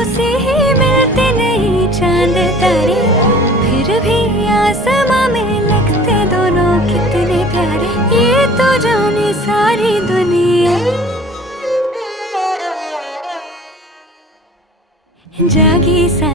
हाथों से ही मिलते नहीं चांद तारे, फिर भी आसमां में लगते दोनों कितने प्यारे। ये तो जाने सारी दुनिया, जागी सा